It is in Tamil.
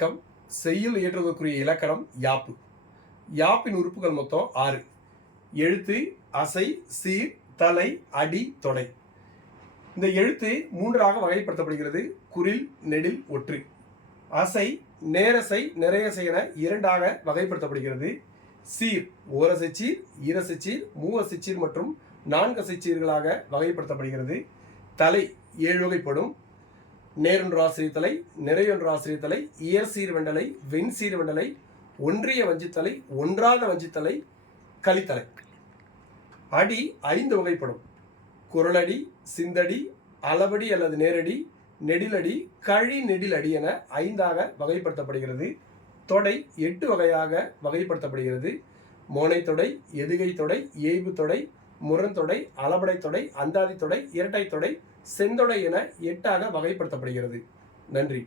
வணக்கம். செய்யுள் இயற்றுவதற்குரிய இலக்கணம் யாப்பு. யாப்பின் உறுப்புகள் மொத்தம் 6. எழுத்து, அசை, சீர், தலை, அடி, தொடை. இந்த எழுத்து 3ஆக வகைப்படுத்தப்படுகிறது. குறில், நெடில், ஒற்று. அசை, நேரசை, நிறையசை என 2ஆக வகைப்படுத்தப்படுகிறது. சீர், ஓரசைச்சீர், ஈரசைச்சீர், மூவசைச்சீர் மற்றும் 4 அசைச்சீர்களாக வகைப்படுத்தப்படுகிறது. தலை 7 வகைப்படும். நேரொன்று ஆசிரியத்தலை, நிறையொன்று ஆசிரியத்தலை, இயற்சீர் வெண்டலை, வெண்சீர் வெண்டலை, ஒன்றிய வஞ்சித்தலை, ஒன்றாத வஞ்சித்தலை, கலித்தலை. அடி 5 வகைப்படும். குரலடி, சிந்தடி, அளவடி அல்லது நேரடி, நெடிலடி, கழி நெடில் அடி என 5ஆக வகைப்படுத்தப்படுகிறது. தொடை 8 வகையாக வகைப்படுத்தப்படுகிறது. மோனை தொடை, எதுகை தொடை, ஏய்வு தொடை, முரண்தொடை, அளபடை தொடை, அந்தாதி தொடை, இரட்டை தொடை, செந்தொடை என 8ஆக வகைப்படுத்தப்படுகிறது. நன்றி.